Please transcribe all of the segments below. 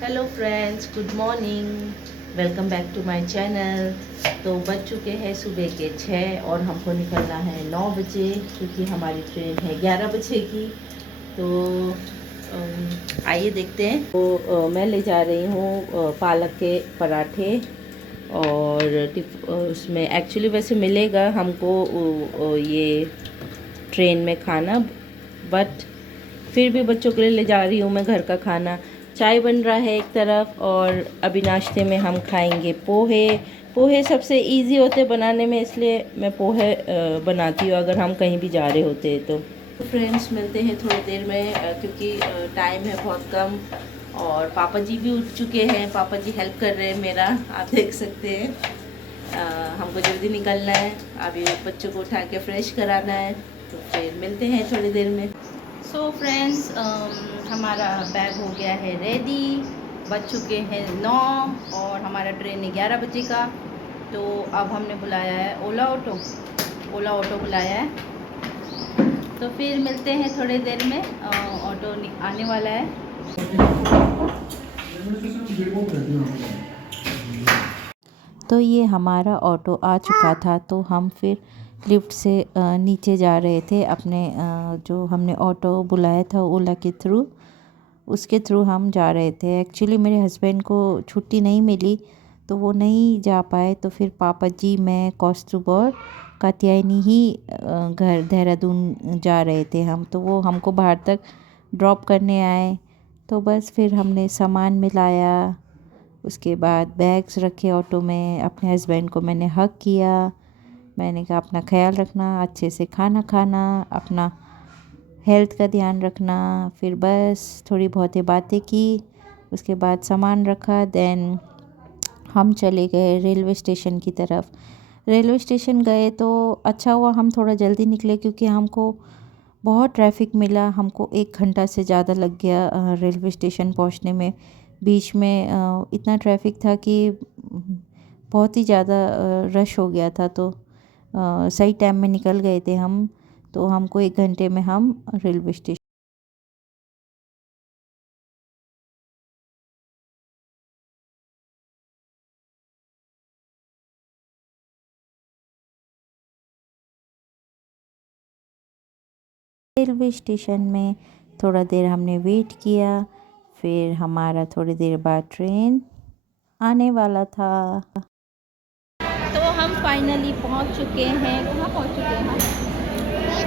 Hello friends, good morning. Welcome back to my channel. तो बज चुके हैं सुबह के 6 और हमको निकलना है 9 बजे क्योंकि हमारी ट्रेन है 11 बजे की। तो आइए देखते हैं। तो मैं ले जा रही हूँ पालक के पराठे और उसमें एक्चुअली वैसे मिलेगा हमको ये ट्रेन में खाना, बट फिर भी बच्चों के लिए ले जा रही हूँ मैं घर का खाना। चाय बन रहा है एक तरफ और अभी नाश्ते में हम खाएंगे पोहे। पोहे सबसे इजी होते बनाने में, इसलिए मैं पोहे बनाती हूँ अगर हम कहीं भी जा रहे होते हैं तो। फ्रेंड्स मिलते हैं थोड़ी देर में क्योंकि टाइम है बहुत कम और पापा जी भी उठ चुके हैं। पापा जी हेल्प कर रहे हैं मेरा, आप देख सकते हैं। हमको जल्दी निकलना है, अभी बच्चों को उठा के फ्रेश कराना है, तो फिर मिलते हैं थोड़ी देर में। सो फ्रेंड्स, हमारा बैग हो गया है रेडी। बज चुके हैं 9 और हमारा ट्रेन है 11 बजे का। तो अब हमने बुलाया है ओला ऑटो बुलाया है। तो फिर मिलते हैं थोड़ी देर में, ऑटो आने वाला है। तो ये हमारा ऑटो आ चुका था, तो हम फिर लिफ्ट से नीचे जा रहे थे अपने जो हमने ऑटो बुलाया था ओला के थ्रू, उसके थ्रू हम जा रहे थे। एक्चुअली मेरे हस्बैंड को छुट्टी नहीं मिली तो वो नहीं जा पाए, तो फिर पापा जी, मैं, कौस्तुभ और कात्यायनी ही घर देहरादून जा रहे थे हम। तो वो हमको बाहर तक ड्रॉप करने आए। तो बस फिर हमने सामान मिलाया, उसके बाद बैग्स रखे ऑटो में। अपने हस्बैंड को मैंने हग किया, मैंने कहा अपना ख्याल रखना, अच्छे से खाना खाना, अपना हेल्थ का ध्यान रखना। फिर बस थोड़ी बहुत ही बातें की, उसके बाद सामान रखा, देन हम चले गए रेलवे स्टेशन की तरफ। रेलवे स्टेशन गए तो अच्छा हुआ हम थोड़ा जल्दी निकले क्योंकि हमको बहुत ट्रैफिक मिला। हमको 1 घंटा से ज़्यादा लग गया रेलवे स्टेशन पहुंचने में। बीच में इतना ट्रैफिक था कि बहुत ही ज़्यादा रश हो गया था। तो सही टाइम में निकल गए थे हम, तो हमको 1 घंटे में हम रेलवे स्टेशन में थोड़ा देर हमने वेट किया। फिर हमारा थोड़ी देर बाद ट्रेन आने वाला था। तो हम फाइनली पहुंच चुके हैं। कहाँ पहुंच चुके हैं हम?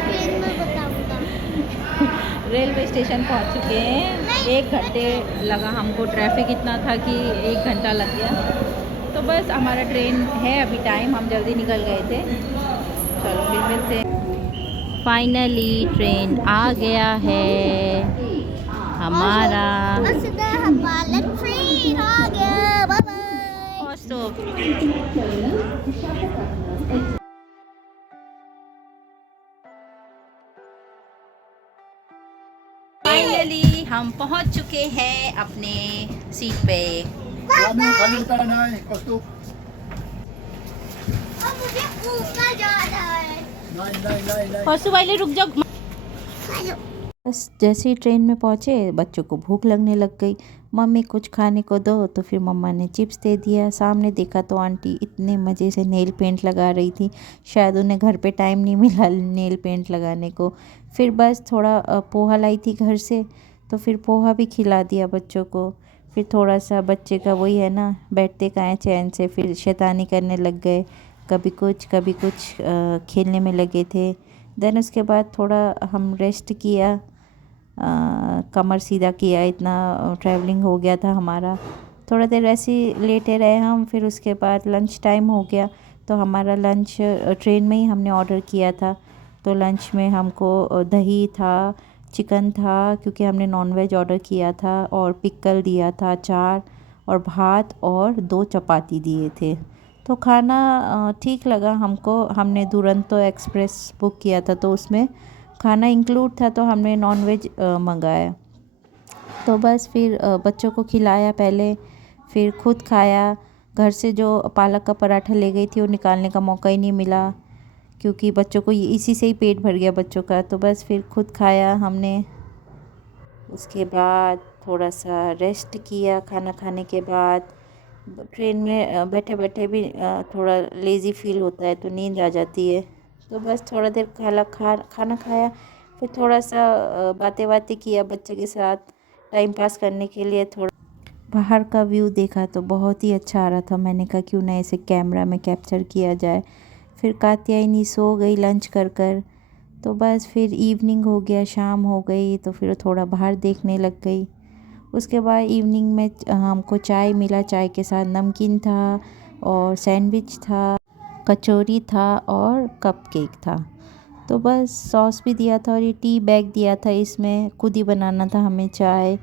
ट्रेन में बताऊंगा। रेलवे स्टेशन पहुंच चुके हैं। 1 घंटे लगा हमको, ट्रैफिक इतना था कि 1 घंटा लग गया। तो बस हमारा ट्रेन है अभी टाइम, हम जल्दी निकल गए थे। चलो फिर मिलते हैं। फाइनली ट्रेन आ गया है हमारा। पालक ट्रेन आ गया। Bye bye. फाइनली हम पहुंच चुके हैं अपने सीट पे। अब मुझे ऊपर जाना है। हौसू वाले रुक जाओ। बस जैसे ही ट्रेन में पहुँचे बच्चों को भूख लगने लग गई। मम्मी कुछ खाने को दो, तो फिर मम्मा ने चिप्स दे दिया। सामने देखा तो आंटी इतने मज़े से नेल पेंट लगा रही थी, शायद उन्हें घर पे टाइम नहीं मिला नेल पेंट लगाने को। फिर बस थोड़ा पोहा लाई थी घर से, तो फिर पोहा भी खिला दिया बच्चों को। फिर थोड़ा सा बच्चे का वही है ना, बैठते कहाँ चैन से, फिर शैतानी करने लग गए, कभी कुछ खेलने में लगे थे। देन उसके बाद थोड़ा हम रेस्ट किया, कमर सीधा किया, इतना ट्रैवलिंग हो गया था हमारा। थोड़ा देर ऐसे ही लेटे रहे हम। फिर उसके बाद लंच टाइम हो गया, तो हमारा लंच ट्रेन में ही हमने ऑर्डर किया था। तो लंच में हमको दही था, चिकन था क्योंकि हमने नॉनवेज ऑर्डर किया था, और पिकल दिया था, अचार और भात और 2 चपाती दिए थे। तो खाना ठीक लगा हमको। हमने दुरंतो एक्सप्रेस बुक किया था तो उसमें खाना इंक्लूड था, तो हमने नॉनवेज मंगाया। तो बस फिर बच्चों को खिलाया पहले, फिर खुद खाया। घर से जो पालक का पराठा ले गई थी वो निकालने का मौका ही नहीं मिला क्योंकि बच्चों को इसी से ही पेट भर गया बच्चों का। तो बस फिर खुद खाया हमने। उसके बाद थोड़ा सा रेस्ट किया खाना खाने के बाद। ट्रेन में बैठे बैठे भी थोड़ा लेज़ी फील होता है तो नींद आ जाती है, तो बस थोड़ा देर खाना खाया, फिर थोड़ा सा बातें बातें किया बच्चे के साथ टाइम पास करने के लिए। थोड़ा बाहर का व्यू देखा तो बहुत ही अच्छा आ रहा था। मैंने कहा क्यों ना इसे कैमरा में कैप्चर किया जाए। फिर कात्यायनी सो गई लंच कर कर, तो बस फिर इवनिंग हो गया, शाम हो गई, तो फिर थोड़ा बाहर देखने लग गई। उसके बाद इवनिंग में हमको चाय मिला, चाय के साथ नमकीन था और सैंडविच था, कचौरी था और कपकेक था। तो बस सॉस भी दिया था और ये टी बैग दिया था, इसमें खुद ही बनाना था हमें चाय।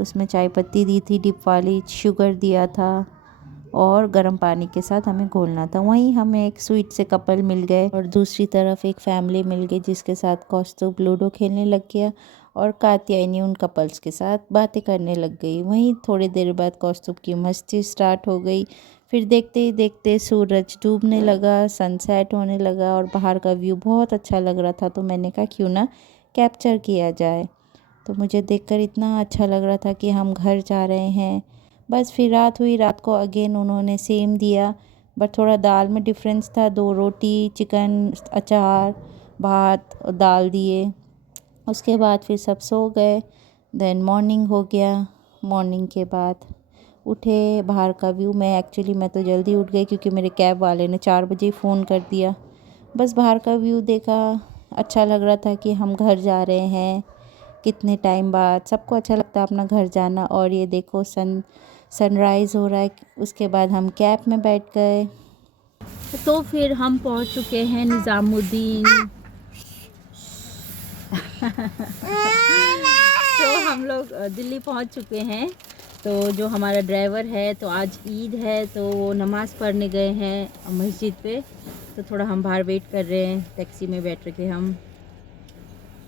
उसमें चाय पत्ती दी थी डिप वाली, शुगर दिया था और गर्म पानी के साथ हमें घोलना था। वहीं हमें एक स्वीट से कपल मिल गए और दूसरी तरफ एक फैमिली मिल गई जिसके साथ कौस्तुभ लूडो खेलने लग गया और कात्यायनी उन कपल्स के साथ बातें करने लग गई। वहीं थोड़ी देर बाद कौस्तुभ की मस्ती स्टार्ट हो गई। फिर देखते ही देखते सूरज डूबने लगा, सनसेट होने लगा और बाहर का व्यू बहुत अच्छा लग रहा था, तो मैंने कहा क्यों ना कैप्चर किया जाए। तो मुझे देखकर इतना अच्छा लग रहा था कि हम घर जा रहे हैं। बस फिर रात हुई, रात को अगेन उन्होंने सेम दिया, बट थोड़ा दाल में डिफरेंस था। 2 रोटी, चिकन, अचार, भात और दाल दिए। उसके बाद फिर सब सो गए। देन मॉर्निंग हो गया। मॉर्निंग के बाद उठे, बाहर का व्यू मैं तो जल्दी उठ गई क्योंकि मेरे कैब वाले ने 4 बजे फ़ोन कर दिया। बस बाहर का व्यू देखा, अच्छा लग रहा था कि हम घर जा रहे हैं कितने टाइम बाद। सबको अच्छा लगता है अपना घर जाना। और ये देखो सनराइज़ हो रहा है। उसके बाद हम कैब में बैठ गए, तो फिर हम पहुंच चुके हैं निज़ामुद्दीन। तो हम लोग दिल्ली पहुंच चुके हैं। तो जो हमारा ड्राइवर है, तो आज ईद है तो वो नमाज़ पढ़ने गए हैं मस्जिद पे, तो थोड़ा हम बाहर वेट कर रहे हैं। टैक्सी में बैठ रखे हम।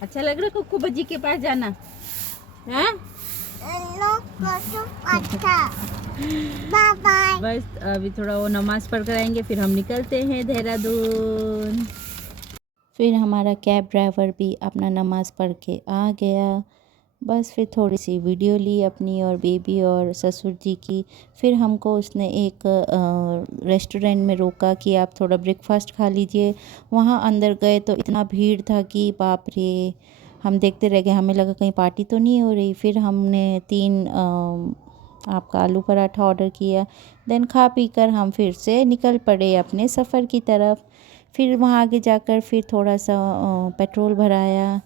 अच्छा लग रहा है कुक्कू बज्जी के पास जाना है? अच्छा, बाय बाय। बस अभी थोड़ा वो नमाज़ पढ़ कर आएंगे, फिर हम निकलते हैं देहरादून। फिर हमारा कैब ड्राइवर भी अपना नमाज़ पढ़ के आ गया। बस फिर थोड़ी सी वीडियो ली अपनी और बेबी और ससुर जी की। फिर हमको उसने एक रेस्टोरेंट में रोका कि आप थोड़ा ब्रेकफास्ट खा लीजिए। वहाँ अंदर गए तो इतना भीड़ था कि बाप रे, हम देखते रह गए। हमें लगा कहीं पार्टी तो नहीं हो रही। फिर हमने 3 आपका आलू पराठा ऑर्डर किया। देन खा पी कर हम फिर से निकल पड़े अपने सफ़र की तरफ। फिर वहाँ आगे जाकर फिर थोड़ा सा पेट्रोल भराया।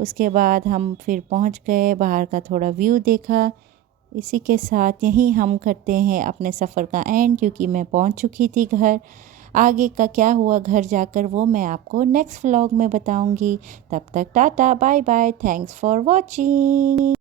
उसके बाद हम फिर पहुँच गए, बाहर का थोड़ा व्यू देखा। इसी के साथ यहीं हम करते हैं अपने सफ़र का एंड, क्योंकि मैं पहुँच चुकी थी घर। आगे का क्या हुआ घर जाकर वो मैं आपको नेक्स्ट व्लॉग में बताऊंगी। तब तक tata bye bye, thanks for watching.